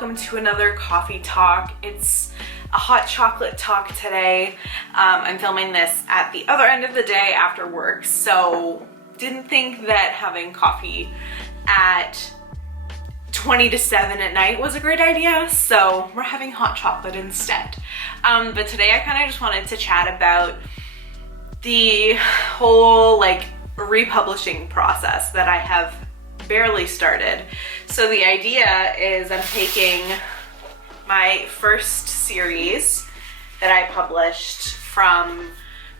welcome to another coffee talk. It's a hot chocolate talk today. I'm filming this at the other end of the day after work, so didn't think that having coffee at 20 to 7 at night was a great idea, so we're having hot chocolate instead. But today I kind of just wanted to chat about the whole republishing process that I have barely started. So the idea is I'm taking my first series that I published from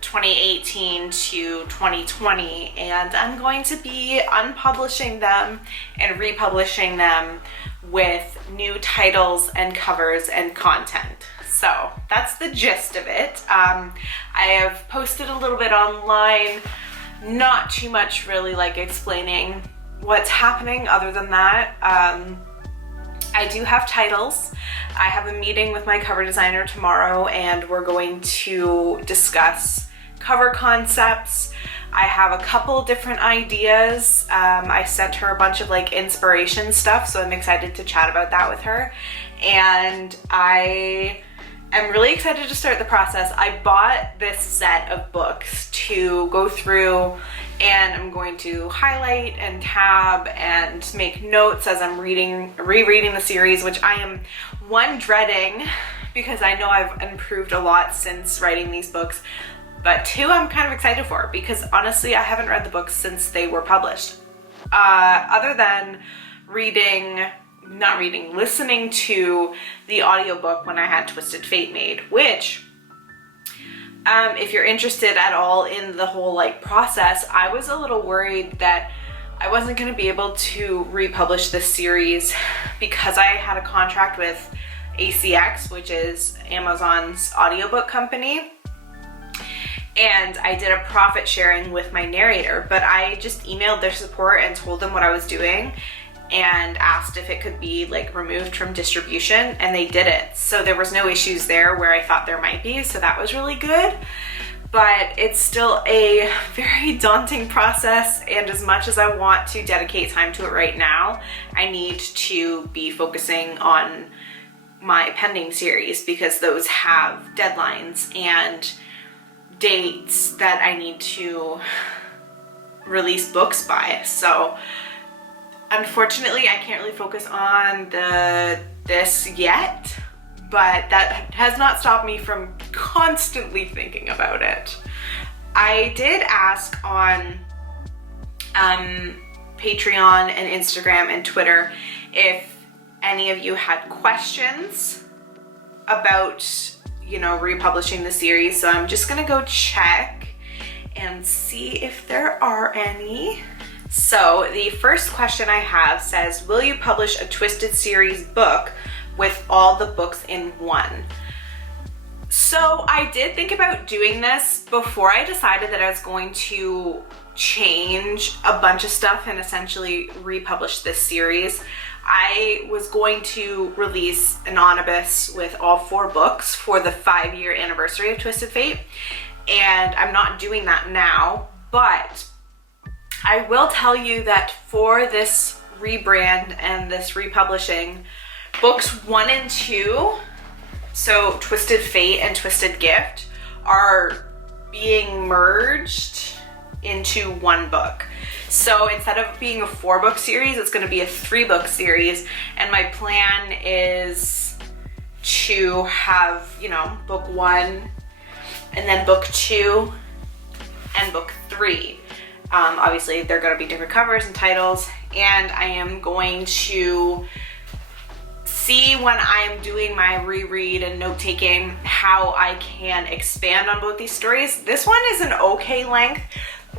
2018 to 2020, and I'm going to be unpublishing them and republishing them with new titles and covers and content. So that's the gist of it. I have posted a little bit online, not too much really explaining what's happening other than that. I do have titles. I have a meeting with my cover designer tomorrow and we're going to discuss cover concepts. I have a couple different ideas. I sent her a bunch of inspiration stuff, so I'm excited to chat about that with her. And I'm really excited to start the process. I bought this set of books to go through, and I'm going to highlight and tab and make notes as I'm rereading the series, which I am dreading because I know I've improved a lot since writing these books, but two, I'm kind of excited for because honestly, I haven't read the books since they were published. Other than listening to the audiobook when I had Twisted Fate made, which if you're interested at all in the whole process, I was a little worried that I wasn't going to be able to republish this series because I had a contract with ACX, which is Amazon's audiobook company, and I did a profit sharing with my narrator, but I just emailed their support and told them what I was doing and asked if it could be removed from distribution, and they did it. So there was no issues there where I thought there might be, so that was really good. But it's still a very daunting process, and as much as I want to dedicate time to it right now, I need to be focusing on my pending series because those have deadlines and dates that I need to release books by. So unfortunately, I can't really focus on this yet, but that has not stopped me from constantly thinking about it. I did ask on Patreon and Instagram and Twitter if any of you had questions about, republishing the series, so I'm just gonna go check and see if there are any. So the first question I have says, will you publish a Twisted series book with all the books in one? So I did think about doing this before I decided that I was going to change a bunch of stuff and essentially republish this series. I was going to release an omnibus with all 4 books for the 5-year anniversary of Twisted Fate, and I'm not doing that now, but I will tell you that for this rebrand and this republishing, books 1 and 2, so Twisted Fate and Twisted Gift, are being merged into one book. So instead of being a 4-book series, it's going to be a 3-book series, and my plan is to have, book 1 and then book 2 and book 3. Obviously they're going to be different covers and titles, and I am going to see when I am doing my reread and note-taking how I can expand on both these stories. This one is an okay length,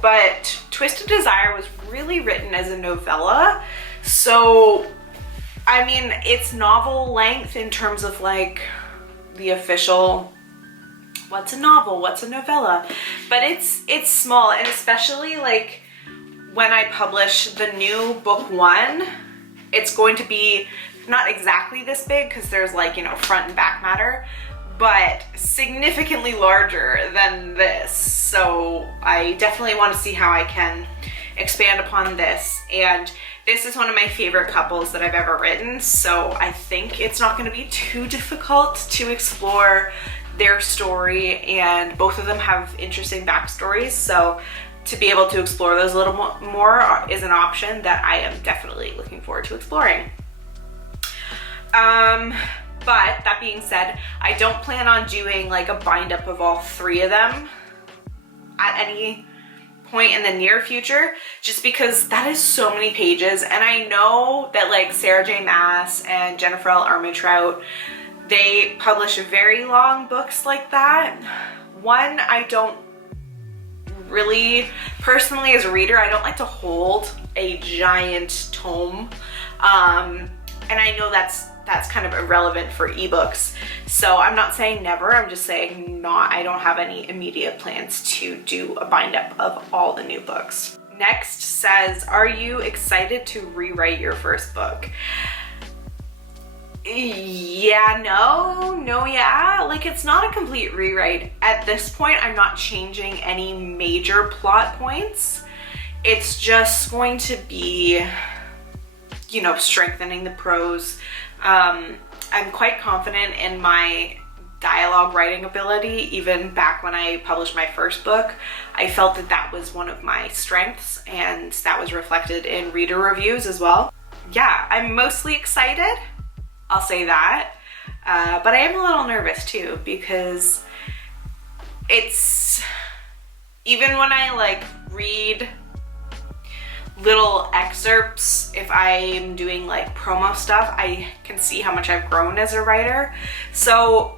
but Twisted Desire was really written as a novella, so I mean it's novel length in terms of the official what's a novel, what's a novella, but it's small, and especially when I publish the new book 1, it's going to be not exactly this big because there's front and back matter, but significantly larger than this. So I definitely want to see how I can expand upon this. And This is one of my favorite couples that I've ever written, so I think it's not going to be too difficult to explore their story, and both of them have interesting backstories, so to be able to explore those a little more is an option that I am definitely looking forward to exploring. But that being said, I don't plan on doing like a bind up of all 3 of them at any point in the near future, just because that is so many pages, and I know that like Sarah J Maas and Jennifer L. Armentrout, they publish very long books like that. One, I don't really, personally as a reader, I don't like to hold a giant tome, and I know that's kind of irrelevant for ebooks, so I'm not saying never, I'm just saying I don't have any immediate plans to do a bind up of all the new books. Next says, are you excited to rewrite your first book? Yeah, no, yeah. Like, it's not a complete rewrite. At this point, I'm not changing any major plot points. It's just going to be, you know, strengthening the prose. I'm quite confident in my dialogue writing ability. Even back when I published my first book, I felt that that was one of my strengths, and that was reflected in reader reviews as well. Yeah, I'm mostly excited, I'll say that, but I am a little nervous too, because it's, even when I like read little excerpts, if I'm doing like promo stuff, I can see how much I've grown as a writer. So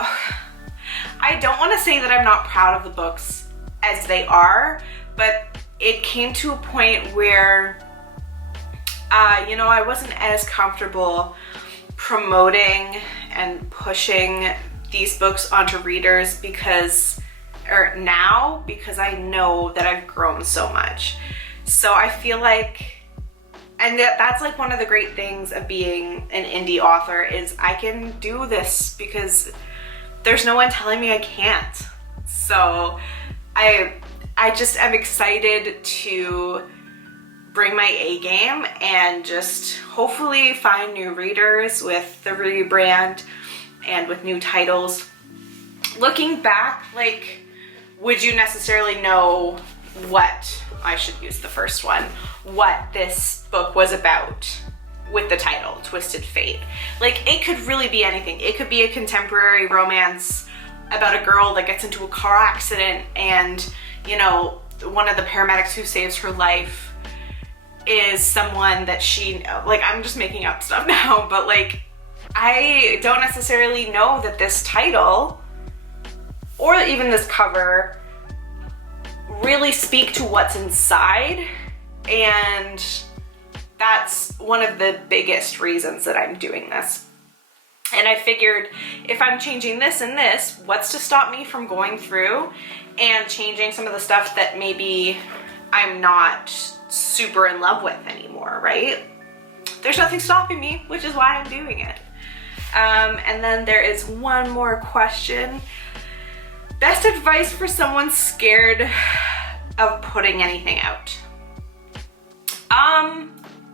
I don't want to say that I'm not proud of the books as they are, but it came to a point where you know, I wasn't as comfortable promoting and pushing these books onto readers because I know that I've grown so much. So I feel like, and that's like one of the great things of being an indie author, is I can do this because there's no one telling me I can't. So I just am excited to bring my A game and just hopefully find new readers with the rebrand and with new titles. Looking back, like, would you necessarily know what, I should use the first one, what this book was about with the title, Twisted Fate? Like, it could really be anything. It could be a contemporary romance about a girl that gets into a car accident and, you know, one of the paramedics who saves her life is someone that she, like, I'm just making up stuff now, but like, I don't necessarily know that this title or even this cover really speak to what's inside, and that's one of the biggest reasons that I'm doing this. And I figured, if I'm changing this and this, what's to stop me from going through and changing some of the stuff that maybe I'm not super in love with anymore, right? There's nothing stopping me, which is why I'm doing it. And then there is one more question. Best advice for someone scared of putting anything out?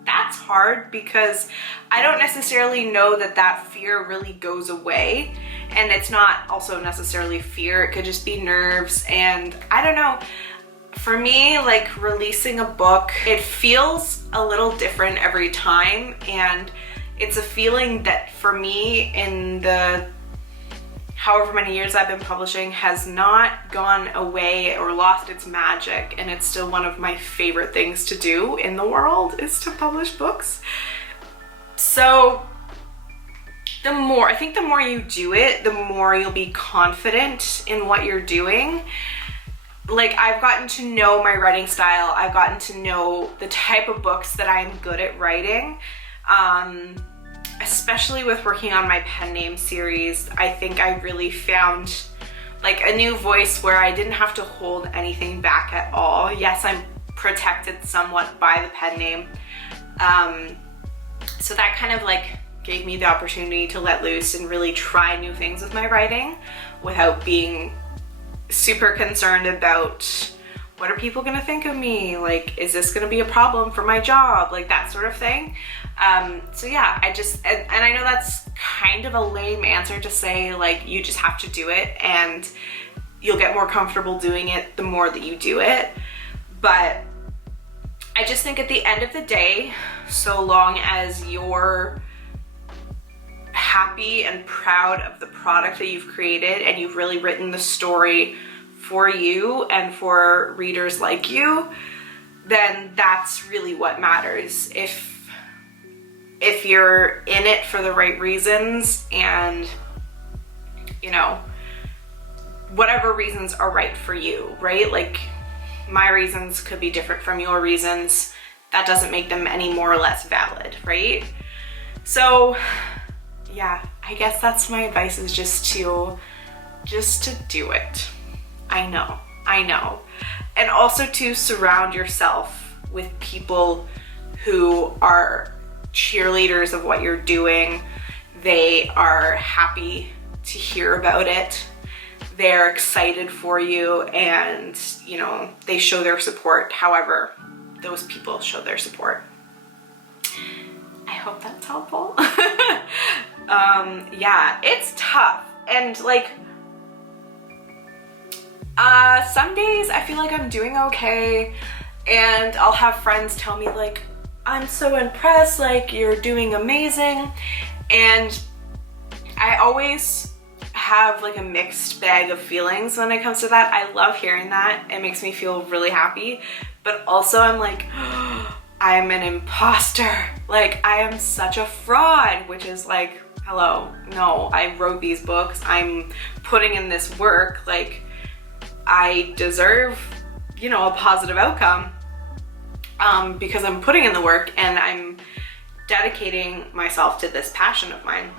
That's hard, because I don't necessarily know that that fear really goes away, and it's not also necessarily fear, it could just be nerves, and I don't know. For me, like, releasing a book, it feels a little different every time, and it's a feeling that for me, in the however many years I've been publishing, has not gone away or lost its magic, and it's still one of my favorite things to do in the world, is to publish books. So I think the more you do it, the more you'll be confident in what you're doing. Like, I've gotten to know my writing style, I've gotten to know the type of books that I'm good at writing. Especially with working on my pen name series, I think I really found like a new voice where I didn't have to hold anything back at all. Yes, I'm protected somewhat by the pen name. So that kind of like gave me the opportunity to let loose and really try new things with my writing without being super concerned about what are people gonna think of me? Like, is this gonna be a problem for my job? Like that sort of thing. So yeah, and I know that's kind of a lame answer to say, like, you just have to do it and you'll get more comfortable doing it the more that you do it. But I just think at the end of the day, so long as you're happy and proud of the product that you've created and you've really written the story for you and for readers like you, then that's really what matters. If you're in it for the right reasons and, you know, whatever reasons are right for you, right? Like, my reasons could be different from your reasons. That doesn't make them any more or less valid, right? So yeah, I guess that's my advice, is just to do it. I know. And also to surround yourself with people who are cheerleaders of what you're doing. They are happy to hear about it. They're excited for you, and, you know, they show their support however those people show their support. I hope that's helpful. Yeah, it's tough. And like, some days I feel like I'm doing okay, and I'll have friends tell me like, I'm so impressed, like, you're doing amazing. And I always have like a mixed bag of feelings when it comes to that. I love hearing that. It makes me feel really happy. But also I'm like, oh, I'm an imposter. Like, I am such a fraud, which is like, hello, no, I wrote these books. I'm putting in this work. Like, I deserve, you know, a positive outcome because I'm putting in the work and I'm dedicating myself to this passion of mine.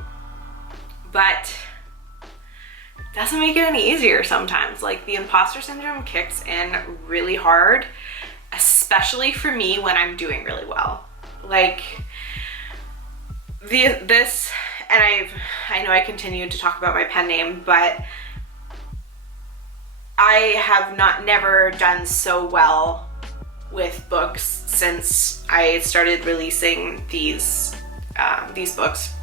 But it doesn't make it any easier sometimes. Like, the imposter syndrome kicks in really hard, especially for me when I'm doing really well. Like, this, and I know I continued to talk about my pen name, but I have never done so well with books since I started releasing these books.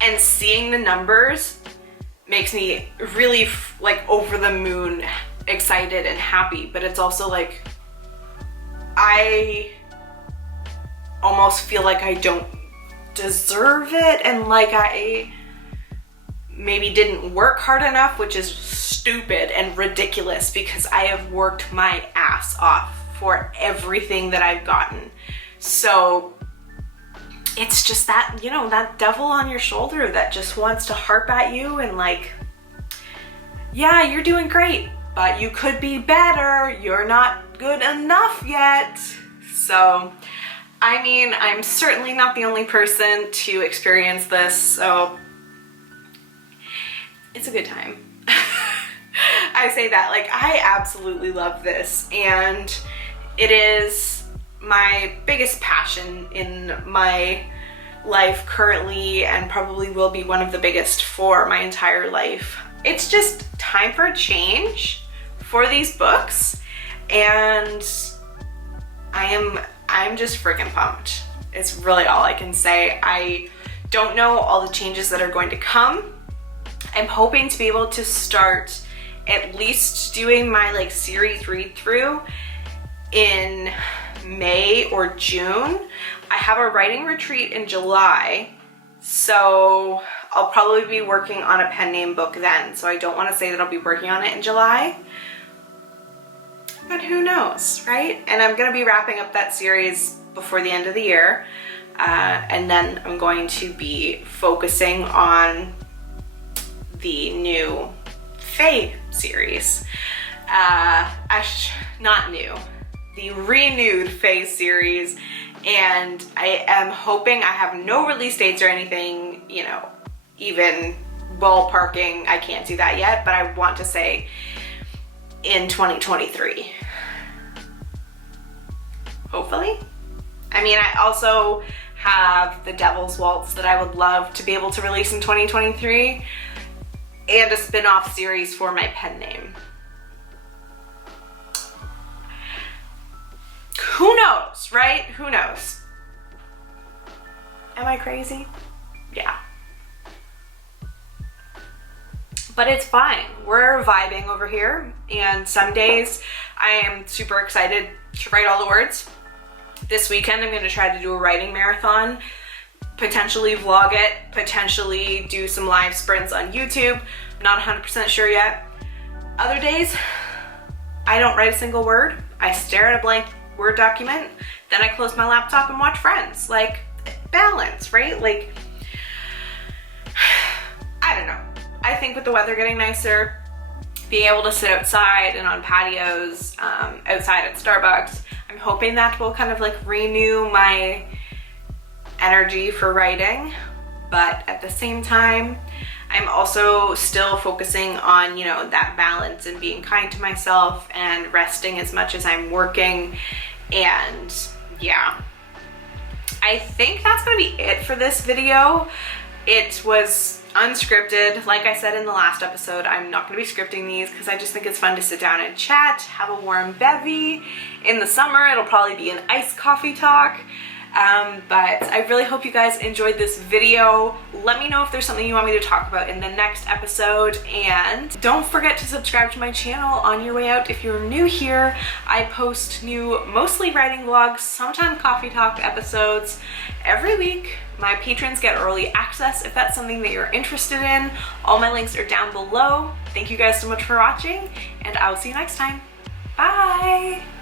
And seeing the numbers makes me really like over the moon excited and happy, but it's also like, I almost feel like I don't deserve it, and like I maybe didn't work hard enough, which is stupid and ridiculous because I have worked my ass off for everything that I've gotten. So it's just that, you know, that devil on your shoulder that just wants to harp at you and like, yeah, you're doing great, but you could be better. You're not good enough yet. So, I mean, I'm certainly not the only person to experience this, so it's a good time. I say that, like, I absolutely love this, and it is my biggest passion in my life currently, and probably will be one of the biggest for my entire life. It's just time for a change for these books, and I'm just freaking pumped. It's really all I can say. I don't know all the changes that are going to come. I'm hoping to be able to start at least doing my like series read through in May or June. I have a writing retreat in July, so I'll probably be working on a pen name book then. So I don't want to say that I'll be working on it in July, but who knows, right? And I'm going to be wrapping up that series before the end of the year. And then I'm going to be focusing on the new Fae series. Not new, the renewed Fae series. And I am hoping, I have no release dates or anything, you know, even ballparking, I can't do that yet, but I want to say in 2023. Hopefully. I mean, I also have the Devil's Waltz that I would love to be able to release in 2023, and a spin-off series for my pen name. right? Who knows? Am I crazy? Yeah. But it's fine. We're vibing over here, and some days I am super excited to write all the words. This weekend I'm gonna try to do a writing marathon, potentially vlog it, potentially do some live sprints on YouTube. I'm not 100% sure yet. Other days, I don't write a single word. I stare at a blank Word document, then I close my laptop and watch Friends. Like, balance, right? Like, I don't know. I think with the weather getting nicer, being able to sit outside and on patios, outside at Starbucks, I'm hoping that will kind of like renew my energy for writing. But at the same time, I'm also still focusing on, you know, that balance and being kind to myself and resting as much as I'm working. And yeah, I think that's gonna be it for this video. It was unscripted. Like I said in the last episode, I'm not gonna be scripting these because I just think it's fun to sit down and chat, have a warm bevy. In the summer, it'll probably be an iced coffee talk. But I really hope you guys enjoyed this video. Let me know if there's something you want me to talk about in the next episode, and don't forget to subscribe to my channel on your way out if you're new here. I post new, mostly writing vlogs, sometimes coffee talk episodes every week. My patrons get early access if that's something that you're interested in. All my links are down below. Thank you guys so much for watching, and I will see you next time. Bye!